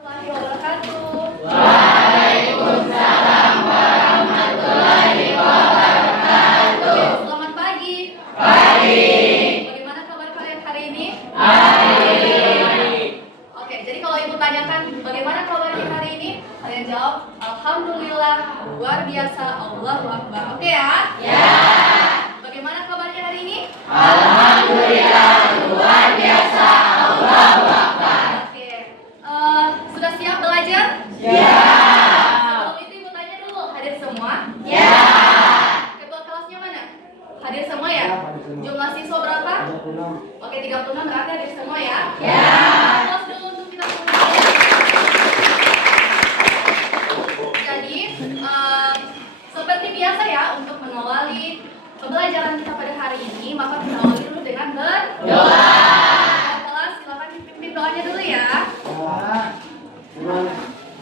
Warahmatullahi wabarakatuh. Waalaikumsalam warahmatullahi wabarakatuh. Selamat pagi. Pagi. Bagaimana kabar kalian hari ini? Baik. Oke, jadi kalau ibu tanyakan bagaimana kabarnya hari ini, kalian jawab alhamdulillah, luar biasa, Allahu Akbar. Oke ya? Ya. Bagaimana kabarnya hari ini? Alhamdulillah luar biasa. Allahu Akbar. Oke. Sudah siap belajar? Ya. Sebelum itu ibu tanya dulu, hadir semua? Ya. Ketua kelasnya mana? Hadir semua ya? Jumlah siswa berapa? 36. Oke, 36 berarti hadir semua ya? Ya. Aplaus dulu untuk kita semua. Jadi, seperti biasa ya, untuk mengawali pembelajaran kita pada hari ini, maka kita awali dulu dengan berdoa. Kelas, silakan dipimpin doanya dulu ya.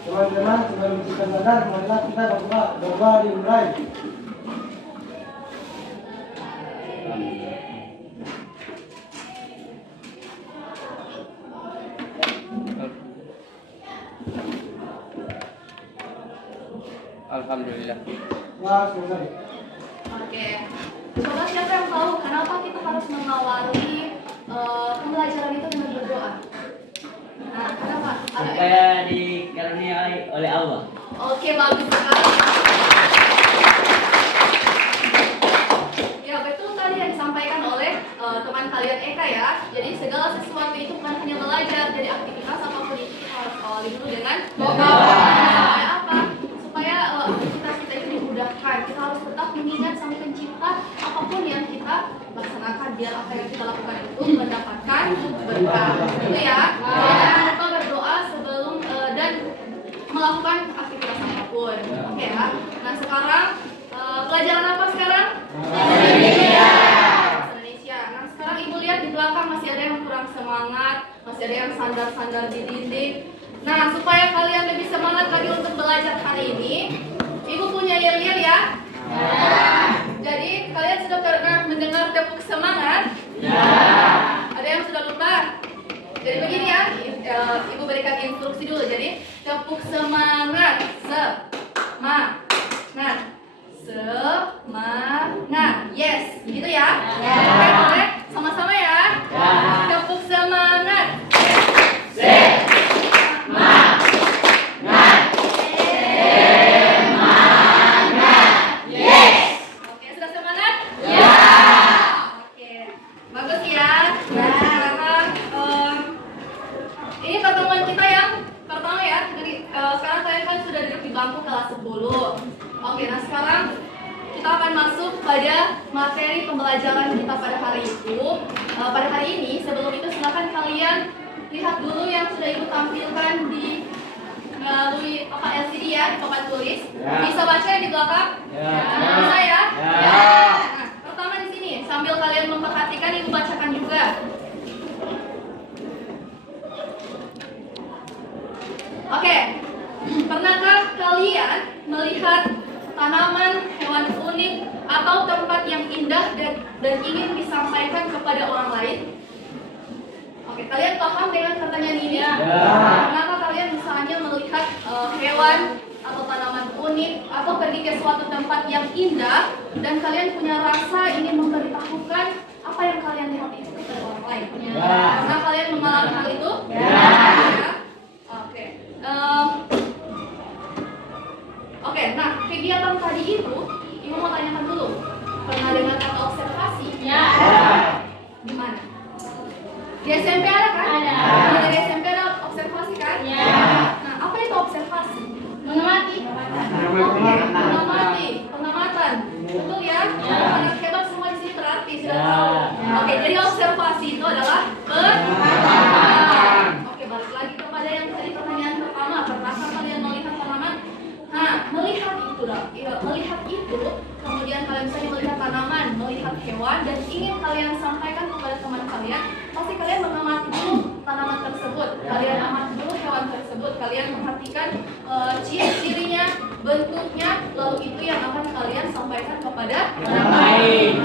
Teman-teman, sebelum kita belajar, marilah kita berdoa dimulai. Alhamdulillah. Ya, selesai. Oke. Coba siapa yang tahu kenapa kita harus mengawali pembelajaran itu dengan berdoa? Nah, kenapa? Supaya dikaruniai oleh Allah. Oke, bagus sekali. Ya, betul tadi yang disampaikan oleh teman kalian Eka ya. Jadi segala sesuatu itu bukan hanya belajar, jadi aktivitas apapun itu kita harus awali dulu dengan doa. Supaya apa? Supaya aktivitas kita itu dimudahkan. Kita harus tetap mengingat Sang Pencipta apapun yang kita laksanakan, biar apa yang kita lakukan itu mendapatkan berkah. Itu ya. Jadi jangan lupa berdoa sebelum dan melakukan aktivitas apapun. Oke ya. Nah, sekarang pelajaran apa sekarang? Indonesia. Nah, sekarang ibu lihat di belakang masih ada yang kurang semangat, masih ada yang sandar-sandar di dinding. Nah, supaya kalian lebih semangat lagi untuk belajar hari ini, ibu punya yel-yel ya. Jadi kalian sudah pernah mendengar tepuk semangat? Ada yang sudah lupa? Jadi begini ya, ibu berikan instruksi dulu. Jadi tepuk semangat, semangat, semangat, yes, gitu ya. Oke, boleh sama-sama ya. Tepuk semangat. Oke, sudah semangat? Ya. Oke, bagus ya. Nah, sekarang ini pertemuan kita yang pertama ya. Jadi sekarang kalian kan sudah duduk di bangku kelas 10. Oke, nah sekarang kita akan masuk pada materi pembelajaran kita pada hari itu. Pada hari ini, sebelum itu silakan kalian lihat dulu yang sudah ibu tampilkan di melalui LCD ya, di papan tulis. Bisa baca yang di belakang? Bisa ya? Nah, pertama di sini, sambil kalian memperhatikan, ibu bacakan juga. Oke, pernahkah kalian melihat tanaman, hewan unik, atau tempat yang indah dan ingin disampaikan kepada orang lain? Oke, kalian paham dengan pertanyaan ini? Pernahkah kalian misalnya melihat hewan atau tanaman unik, atau pergi ke suatu tempat yang indah, dan kalian punya rasa ingin memberitahukan apa yang kalian lihat itu kepada orang lain? Pernah kalian mengalami hal itu? Ya. Oke. Oke, nah kegiatan tadi itu, ibu mau tanyakan dulu. Pernah dengar kata observasi? Di mana? Di SMP ada kan? Ada. Di SMP ada observasi kan? Nah, apa itu observasi? Mengamati. Pengamatan. Betul ya? Anak hebat semua di sini berarti sudah tahu. Oke, jadi observasi itu adalah pengamatan. Oke, balik lagi kepada yang tadi pertanyaan pertama. Pernahkah kalian melihat tanaman? Nah, melihat itu, kemudian kalian misalnya melihat tanaman, melihat hewan, dan ingin kalian sampaikan kepada teman kalian, pasti kalian mengamati dulu tanaman tersebut, kalian amati dulu hewan tersebut, kalian perhatikan ciri-cirinya, bentuknya, lalu itu yang akan kalian sampaikan kepada orang lain.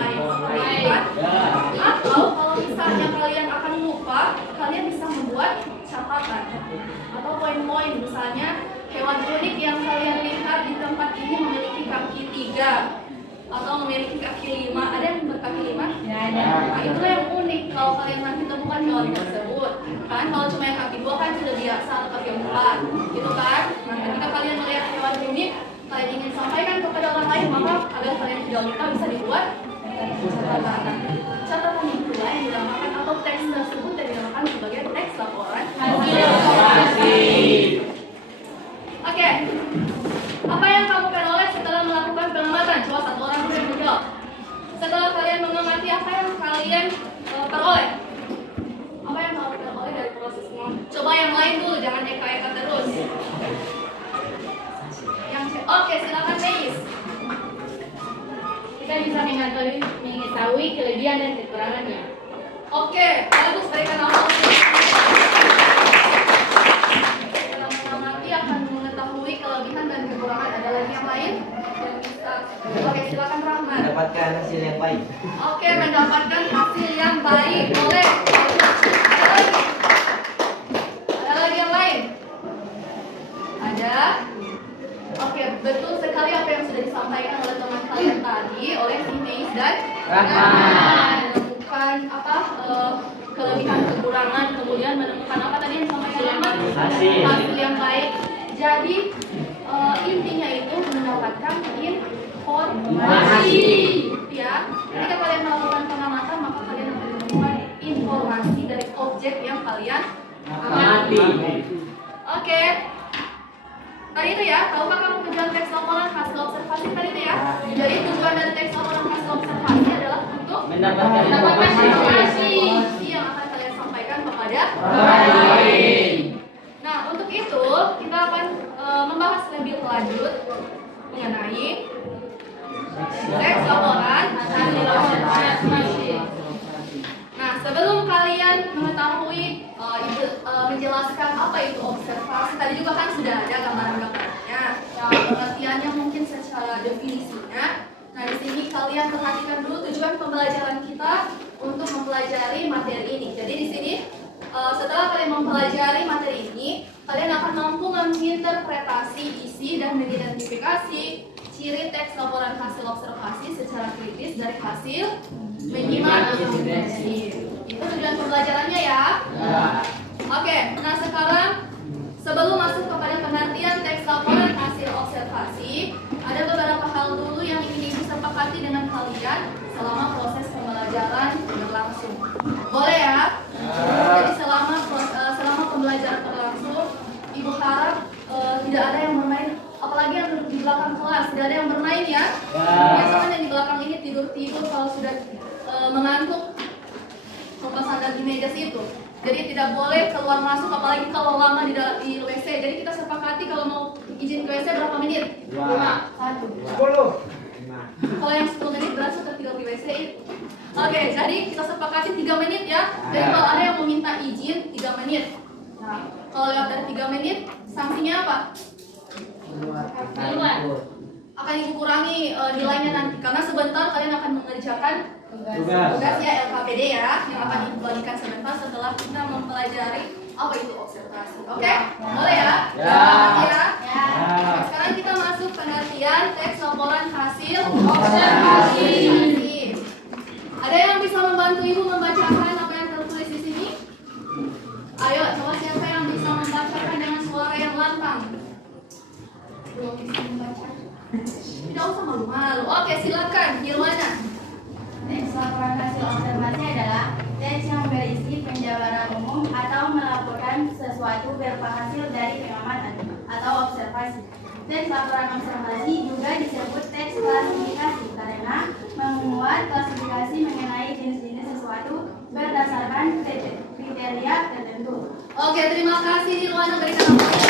Atau kalau misalnya kalian akan lupa, kalian bisa membuat catatan atau poin-poin poin. Misalnya hewan unik yang kalian lihat di tempat ini memiliki kaki 3 atau memiliki kaki 5. Ada yang berkaki 5? Ya, ada. Nah, itulah yang unik kalau kalian nanti temukan hewan tersebut. Kan kalau cuma yang kaki 2 kan sudah biasa, atau kaki 4 gitu kan. Nah, ketika kalian melihat hewan unik, kalian ingin sampaikan kepada orang lain, maka agar kalian tidak lupa bisa dibuat catatan. Catatan itulah yang dinamakan atau teks tersebut yang dinamakan sebagai teks laporan hasil observasi. Oke, apa yang kamu peroleh setelah melakukan pengamatan? Coba satu orang dulu yang menjawab. Setelah kalian mengamati, apa yang kalian peroleh? Apa yang kamu peroleh dari proses mengamati? Coba yang lain dulu, jangan eka-eka terus. Oke, silakan Meis. Kita bisa mengetahui kelebihan dan kekurangannya. Oke, bagus, berikan aplaus. Dalam mengamati akan mengetahui kelebihan dan kekurangan. Ada lagi yang lain yang bisa? Oke, silakan Rahman. Mendapatkan hasil yang baik. Oke, mendapatkan hasil yang baik. Boleh. Ada lagi? Ada lagi yang lain? Ada? Oke, betul sekali apa yang sudah disampaikan oleh teman kalian tadi, oleh si Meis dan Rahman. Menemukan apa kelebihan kekurangan, kemudian menemukan apa tadi yang disampaikan Rahman? Hasil yang baik. Jadi intinya itu mendapatkan informasi. Ya, ketika kalian melakukan pengamatan, maka kalian akan menemukan informasi dari objek yang kalian amati. Oke. Tadi itu ya, tahukah kamu tujuan teks laporan hasil observasi tadi itu ya? Jadi tujuan dari teks laporan hasil observasi adalah untuk Mendapatkan informasi yang akan kalian sampaikan kepada orang lain. Nah, untuk itu kita akan membahas lebih lanjut mengenai teks laporan hasil observasi. Nah, sebelum kalian mengetahui menjelaskan apa itu observasi, tadi juga kan sudah ada gambaran-gambarnya. Nah, pengertiannya mungkin secara definisinya. Nah, di sini kalian perhatikan dulu tujuan pembelajaran kita untuk mempelajari materi ini. Jadi di sini setelah kalian mempelajari materi ini, kalian akan mampu menginterpretasi isi dan mengidentifikasi ciri teks laporan hasil observasi secara kritis dari hasil menyimak informasi. Itu tujuan pembelajarannya ya. Oke, nah sekarang sebelum masuk kepada pengertian teks laporan hasil observasi, ada beberapa hal dulu yang ingin Ibu sepakati dengan kalian selama proses pembelajaran berlangsung. Boleh ya? Jadi selama pembelajaran berlangsung, Ibu harap tidak ada yang bermain, apalagi yang duduk di belakang kelas, tidak ada yang bermain ya. Biasanya yang di belakang ini tidur-tidur kalau sudah mengantuk, bersandar di meja situ. Jadi tidak boleh keluar masuk, apalagi kalau lama di WC. Jadi kita sepakati kalau mau izin ke WC berapa menit? 1. Kalau yang 10 menit berarti sudah tinggal di WC itu. Oke, jadi kita sepakati 3 menit ya. Jadi kalau ada yang meminta izin 3 menit. Nah, kalau lewat dari 3 menit, sanksinya apa? Keluar. Akan Ibu kurangi nilainya nanti, karena sebentar kalian akan mengerjakan tugas ya, LKPD ya, yang akan Ibu bagikan sebentar setelah kita mempelajari apa itu observasi. Oke? Boleh ya? Ya. Sekarang kita masuk pengertian teks laporan hasil observasi. Ada yang bisa membantu Ibu membacakan apa yang tertulis di sini? Ayo, coba siapa yang bisa membacakan dengan suara yang lantang? Belum bisa membaca. Tidak usah malu-malu. Oke, silakan, Yilmana. Teks laporan hasil observasi adalah teks yang berisi penjabaran umum atau melaporkan sesuatu berupa hasil dari pengamatan atau observasi. Teks laporan observasi juga disebut teks klasifikasi karena memuat klasifikasi mengenai jenis-jenis sesuatu berdasarkan kriteria tertentu. Oke, terima kasih Nirwana, berikan aplaus.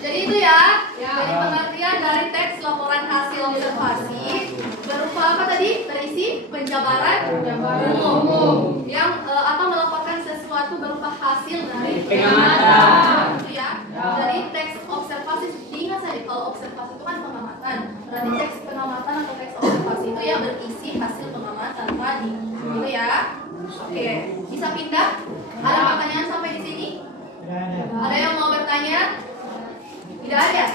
Jadi itu ya. Jadi pengertian dari teks laporan hasil observasi berupa apa tadi? Berisi penjabaran umum yang atau melaporkan sesuatu berupa hasil dari pengamatan. Itu ya. Jadi teks observasi, diingat saja kalau observasi itu kan pengamatan. Berarti teks pengamatan atau teks observasi itu ya berisi hasil pengamatan tadi. Itu ya. Oke, bisa pindah? Ada pertanyaan sampai di sini? Tidak ada?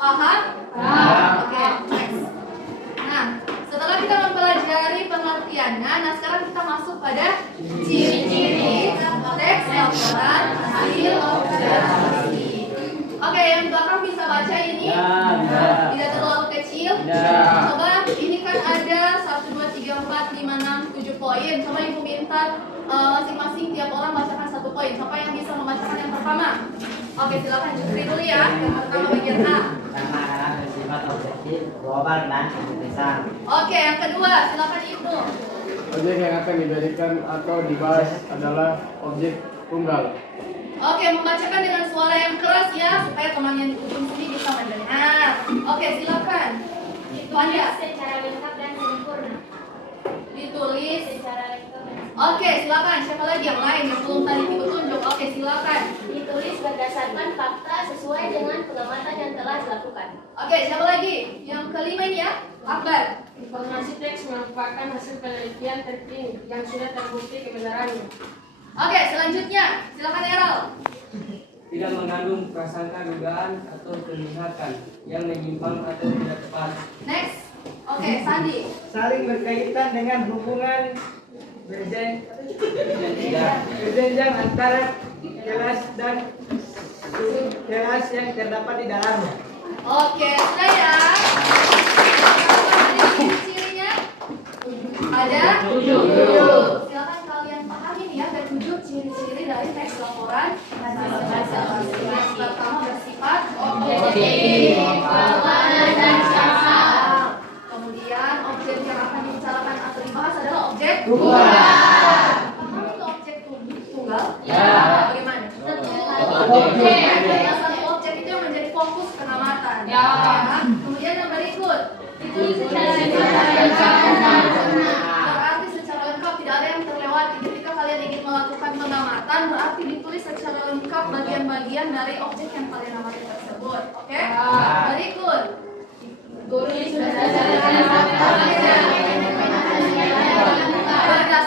Paham? Oke, next. Nah, setelah kita mempelajari pengertiannya, nah sekarang kita masuk pada ciri-ciri teks laporan hasil observasi. Oke, yang di belakang bisa baca ini? Ya. Tidak terlalu kecil? Ya. Coba, ini kan ada 1, 2, 3, 4, 5, 6, 7 poin. Coba ibu minta masing-masing tiap orang bacakan 1 poin. Siapa yang bisa membacakan yang pertama? Oke, silakan Justri dulu ya. Yang pertama bagian A. Pertama adalah bersifat objektif, global dan universal. Oke, yang kedua silakan Ibnu. Objek yang akan dijadikan atau dibahas adalah objek tunggal. Oke, membacakan dengan suara yang keras ya supaya teman yang di ujung sini bisa mendengar. Oke, silakan. Panja. Secara lengkap dan sempurna. Ditulis. Secara lengkap dan Oke, silakan. Siapa lagi yang lain yang belum tadi Ibu tunjuk? Oke, silakan. ditulis berdasarkan fakta sesuai dengan pengamatan yang telah dilakukan. Oke, siapa lagi? Yang kelima ini ya, Akbar. Informasi teks merupakan hasil penelitian terkini yang sudah terbukti kebenarannya. Oke, selanjutnya silakan Errol. Tidak mengandung prasangka, dugaan, atau penglihatan yang menyimpang atau tidak tepat. Next. Oke, Sandi. Saling berkaitan dengan hubungan berjenjang antara kelas dan kelas yang terdapat di dalamnya. Oke, sudah ya. Ciri-cirinya ada 7. Silakan kalian pahamin ya, ada 7 ciri-ciri dari teks laporan hasil observasi. Yang pertama bersifat objektif, global dan universal. Kemudian objek yang akan dibicarakan atau dibahas adalah objek tunggal. Paham itu objek tunggal? Ya. Bagaimana? Objek. Ada satu objek itu yang menjadi fokus pengamatan. Ya. Kemudian yang berikut ditulis secara lengkap. Berarti secara lengkap tidak ada yang terlewati. Ketika kalian ingin melakukan pengamatan, berarti ditulis secara lengkap bagian-bagian dari objek yang kalian amati tersebut. Oke? Berikut. Berdasarkan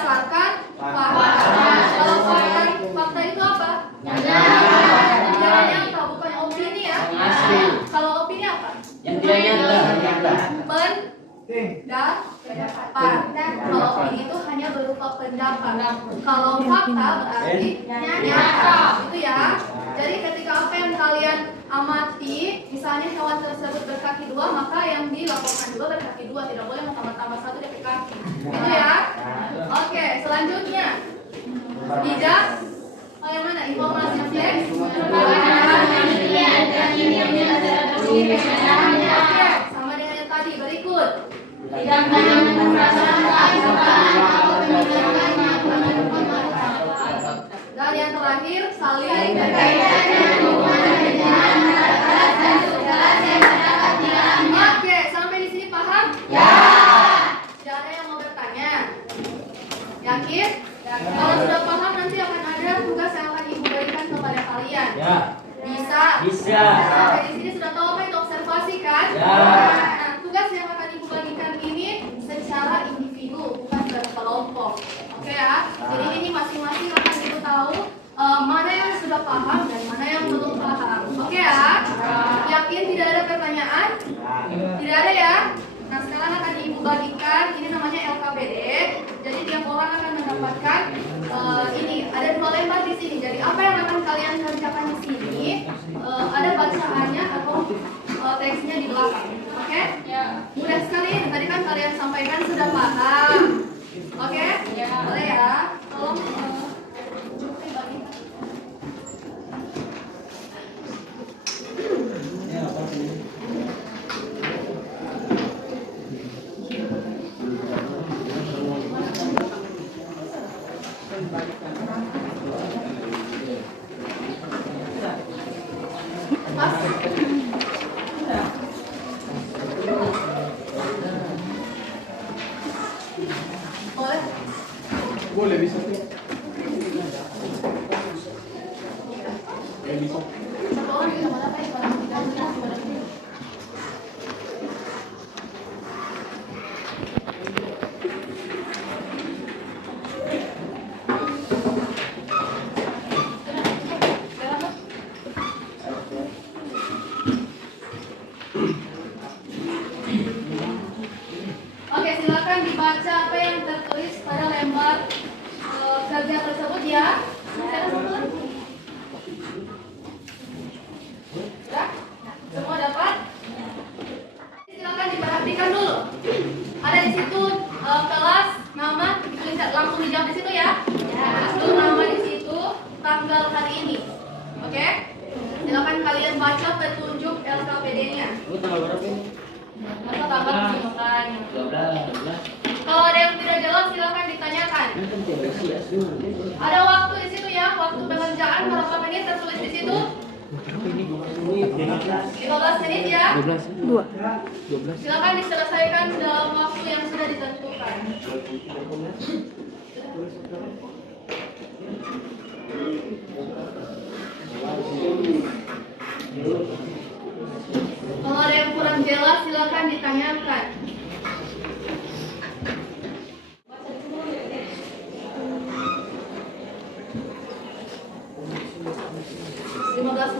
fakta. Kalau fakta itu apa? Yang nyata, bukan opini ya. Kalau opini apa? Yang tidak nyata. Pendapat. Kalau opini itu hanya berupa pendapat. Kalau fakta berarti nyata. Itu ya. Jadi ketika apa yang kalian amati, misalnya hewan tersebut berkaki 2, maka yang dilaporkan juga berkaki 2. Tidak boleh tambah-tambah 1 dari kaki. Itu ya. Oke, selanjutnya. Tidak. Oh, yang mana? Informasi yang teks. Oke, sama dengan yang tadi. Berikut. Tidak mengandung prasangka, dugaan, atau penglihatan. Dan yang terakhir, saling Berkaitan dengan hubungan berjenjang antara kelas dan subkelas yang terdapat di dalamnya. Oke, sampai di sini paham? Ya. Tidak ada yang mau bertanya? Yakin? Kalau sudah paham, nanti akan ada tugas yang akan Ibu berikan kepada kalian. Ya. Bisa? Bisa. Sampai di sini sudah tahu apa itu observasi kan? Ya. Nah, tugas yang akan Ibu bagikan ini secara individu, bukan berkelompok. Oke ya? Jadi ini masing-masing akan Ibu tahu mana yang sudah paham dan mana yang belum paham. Oke ya? Yakin tidak ada pertanyaan? Tidak ada ya? Nah, sekarang akan Ibu bagikan, ini namanya LKPD. Jadi tiap orang akan mendapatkan ini, ada 2 lembar di sini. Jadi apa yang akan kalian kerjakan di sini? Ada bacaannya atau teksnya di belakang. Oke? Mudah sekali. Tadi kan kalian sampaikan sudah paham. Oke? Boleh ya? Tolong Jupri bagikan. Mas. Boleh? Boleh bisa tuh. Satu orang bisa berapa ya? ya. Masih ada satu lagi? Sudah? Semua dapat? Silakan diperhatikan dulu. Ada di situ kelas, nama, ditulis langsung dijawab di situ ya. Tulis dulu nama di situ, tanggal hari ini. Oke? Silakan kalian baca petunjuk LKPD-nya. Lu tanggal berapa ini? Masa tanggal bukan. 12. Kalau ada yang tidak jelas silakan ditanyakan. Ada waktu di situ ya, waktu pengerjaan berapa menit tertulis di situ? 15 menit ya. 12. Silakan diselesaikan dalam waktu yang sudah ditentukan. Kalau ada yang kurang jelas silakan ditanyakan.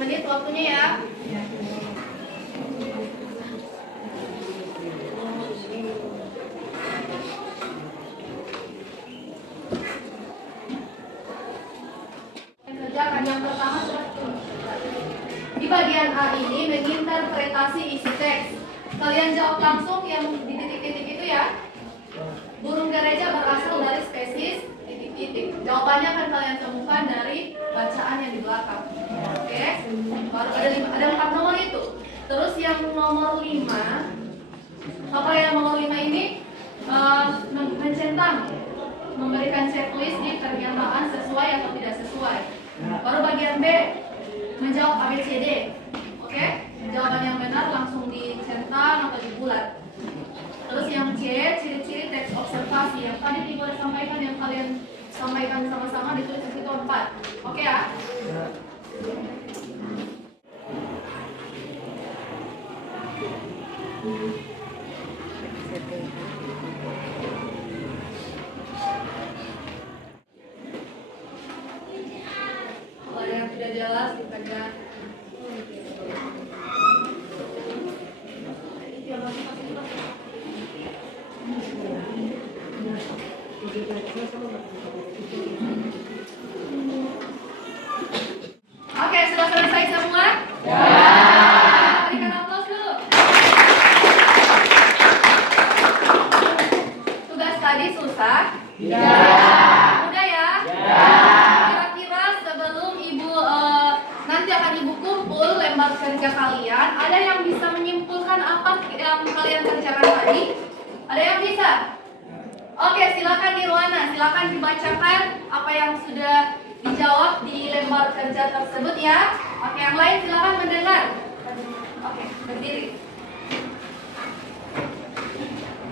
Menit waktunya ya. Kerjakan yang pertama sudah di bagian A ini menginterpretasi isi teks. Kalian jawab langsung yang di titik-titik itu ya. Burung gereja berasal dari spesies titik-titik. Jawabannya akan kalian temukan dari bacaan yang di belakang. Oke, baru ada 4 nomor itu. Terus yang nomor 5, apa yang nomor 5 ini mencentang, memberikan checklist di pernyataan sesuai atau tidak sesuai. Baru bagian B, menjawab ABCD. Oke, jawaban yang benar langsung dicentang atau dibulat. Terus yang C, ciri-ciri teks observasi yang tadi Ibu sampaikan, yang kalian sampaikan sama-sama ditulis di situ 4. Oke ya? Kalau ada yang tidak jelas ditanya. Oke, sudah selesai semua? Ya. Berikan aplaus dulu. Tugas tadi susah? Ya. Mudah ya? Ya. Kira-kira sebelum Ibu nanti akan Ibu kumpul lembar kerja kalian, ada yang bisa menyimpulkan apa yang kalian kerjakan tadi? Ada yang bisa? Oke, silakan Nirwana, silakan dibacakan apa yang sudah dijawab di lembar kerja tersebut ya. Oke, yang lain silakan mendengar. Oke, berdiri.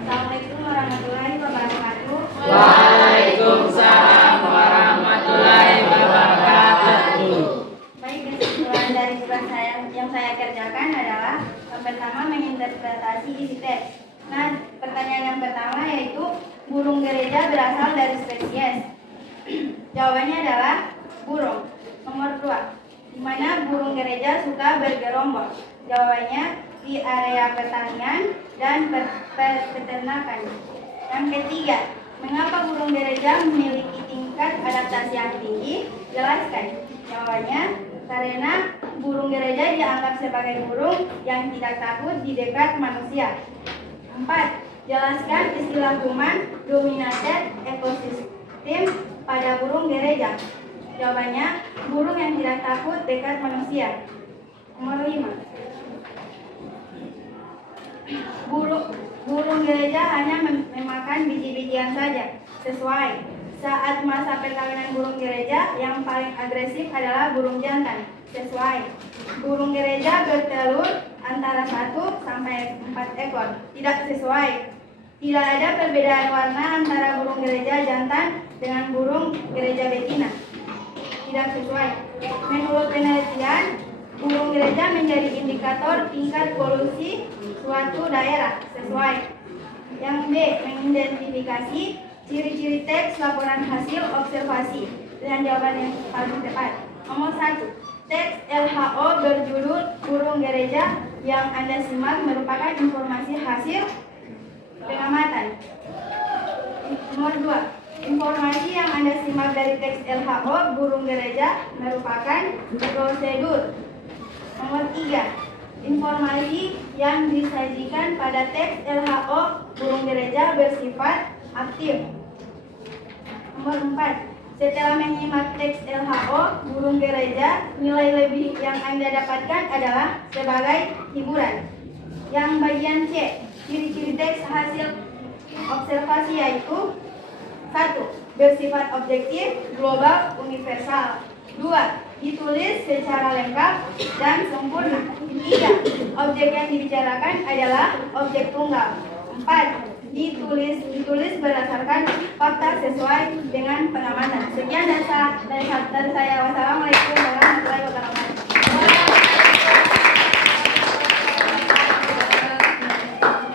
Assalamualaikum warahmatullahi wabarakatuh. Waalaikumsalam warahmatullahi wabarakatuh. Baik, kesimpulan dari tugas yang saya kerjakan adalah yang pertama menginterpretasi isi teks. Nah, pertanyaan yang pertama yaitu burung gereja berasal dari spesies. Jawabannya adalah burung. Nomor 2, di mana burung gereja suka bergerombol? Jawabannya di area pertanian dan peternakan. Yang ketiga, mengapa burung gereja memiliki tingkat adaptasi yang tinggi? Jelaskan. Jawabannya karena burung gereja dianggap sebagai burung yang tidak takut di dekat manusia. 4. Jelaskan istilah kuman dominated ekosistem pada burung gereja. Jawabannya, burung yang tidak takut dekat manusia. Nomor 5. Burung gereja hanya memakan biji-bijian saja. Sesuai. Saat masa perkawinan burung gereja, yang paling agresif adalah burung jantan. Sesuai. Burung gereja bertelur antara 1 sampai 4 ekor. Tidak sesuai. Tidak ada perbedaan warna antara burung gereja jantan dengan burung gereja betina. Tidak sesuai. Menurut penelitian, burung gereja menjadi indikator tingkat polusi suatu daerah. Sesuai. Yang B, mengidentifikasi ciri-ciri teks laporan hasil observasi dengan jawaban yang paling tepat. Nomor 1, teks LHO berjudul burung gereja yang Anda simak merupakan informasi hasil pengamatan. Nomor 2, Informasi yang Anda simak dari teks LHO Burung Gereja merupakan prosedur. Nomor 3. Informasi yang disajikan pada teks LHO Burung Gereja bersifat aktif. Nomor 4. Setelah menyimak teks LHO Burung Gereja, nilai lebih yang Anda dapatkan adalah sebagai hiburan. Yang bagian C, ciri-ciri teks hasil observasi yaitu 1. Bersifat objektif, global, universal. 2. Ditulis secara lengkap dan sempurna. 3. Objek yang dibicarakan adalah objek tunggal. 4. Ditulis berdasarkan fakta sesuai dengan pengamatan. Sekian dari saya. Wassalamualaikum warahmatullahi wabarakatuh.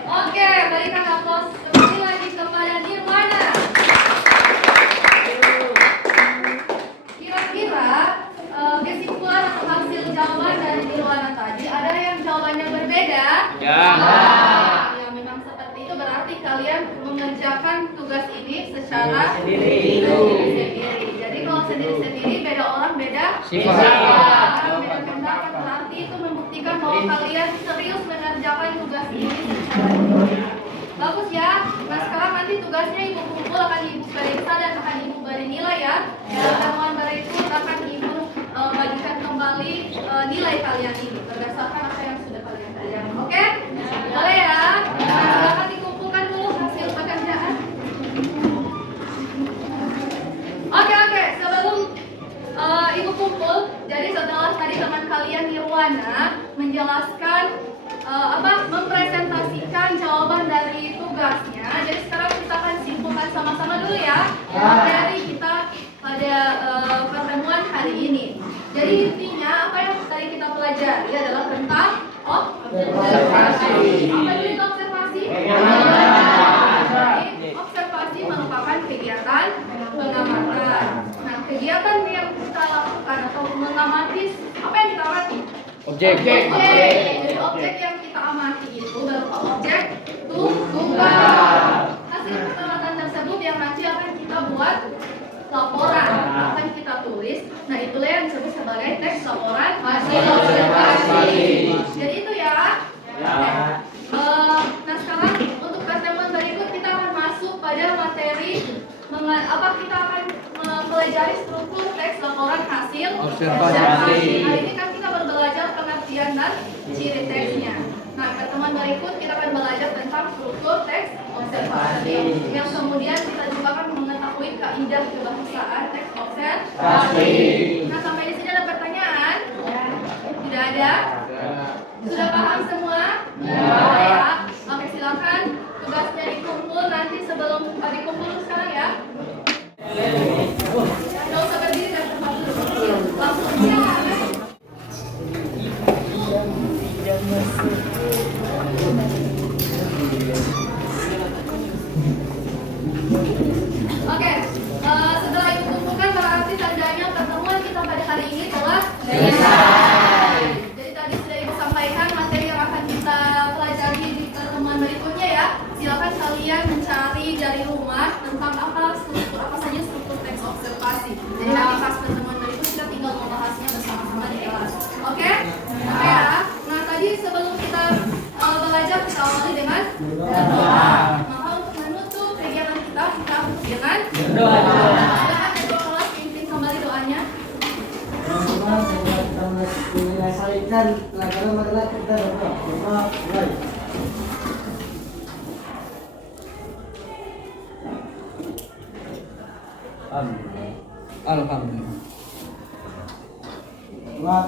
Oke, berikan aplaus kembali lagi kepada Nirwana. Kira-kira kesimpulan atau hasil jawaban dari Nirwana tadi, ada yang jawabannya berbeda? Ya. Ya, memang seperti itu, berarti kalian mengerjakan tugas ini secara Sendiri. sendiri. Jadi kalau sendiri-sendiri beda orang beda Sifat. orang beda pendapat, berarti itu membuktikan bahwa kalian serius mengerjakan tugas ini secara sendiri. Bagus ya. Nah sekarang nanti tugasnya ibu kumpul akan ibu periksa dan akan ibu beri nilai ya. Pertemuan berikut akan ibu bagikan kembali nilai kalian ini berdasarkan apa yang sudah kalian kerjakan. Oke? Boleh ya? Nah, silakan dikumpulkan dulu hasil pekerjaan. Oke. Sebelum ibu kumpul, jadi setelah tadi teman kalian Nirwana menjelaskan mempresentasikan jawaban dari tugasnya. Jadi sekarang kita akan simpulkan sama-sama dulu ya materi kita pada pertemuan hari ini. Jadi intinya apa yang tadi kita pelajari adalah tentang observasi. Apa itu observasi? Observasi merupakan kegiatan pengamatan. Nah, kegiatan yang kita lakukan atau mengamati, apa yang kita amati? Objek. Jadi objek yang kita amati itu berupa objek tunggal. Hasil pengamatan tersebut yang nanti akan kita buat laporan, akan kita tulis. Nah, itulah yang disebut sebagai teks laporan hasil observasi. Jadi itu ya. Nah, sekarang untuk pertemuan berikut kita akan masuk pada materi kita akan mempelajari struktur teks laporan hasil observasi. Hari ini kan kita belajar pengertian dan ciri teksnya. Nah, pertemuan berikut kita akan belajar tentang struktur teks observasi, yang kemudian kita juga akan mengetahui kaidah kebahasaan teks observasi. Nah, sampai di sini ada pertanyaan? Tidak ada? Sudah paham semua? Ya. Oke, silakan tugasnya dikumpul nanti sebelum dikumpul sekarang ya. Nggak usah berdiri dan tempat dulu. Langsung aja. Oke, setelah itu kumpulkan berarti tandanya pertemuan kita pada hari ini telah selesai. Jadi tadi sudah ibu sampaikan materi yang akan kita pelajari di pertemuan berikutnya ya. Silakan kalian mencari dari rumah tentang apa saja struktur teks observasi. Jadi nanti pas pertemuan berikut kita tinggal membahasnya bersama-sama di kelas. Oke? Oke ya. Nah tadi sebelum kita belajar kita awali dengan berdoa. Maka untuk menutup kegiatan kita tutup dengan berdoa. Silakan kedua kelas pimpin kembali doanya. Menyelesaikan pelajaran adalah kita berdoa. Alhamdulillah. Wah,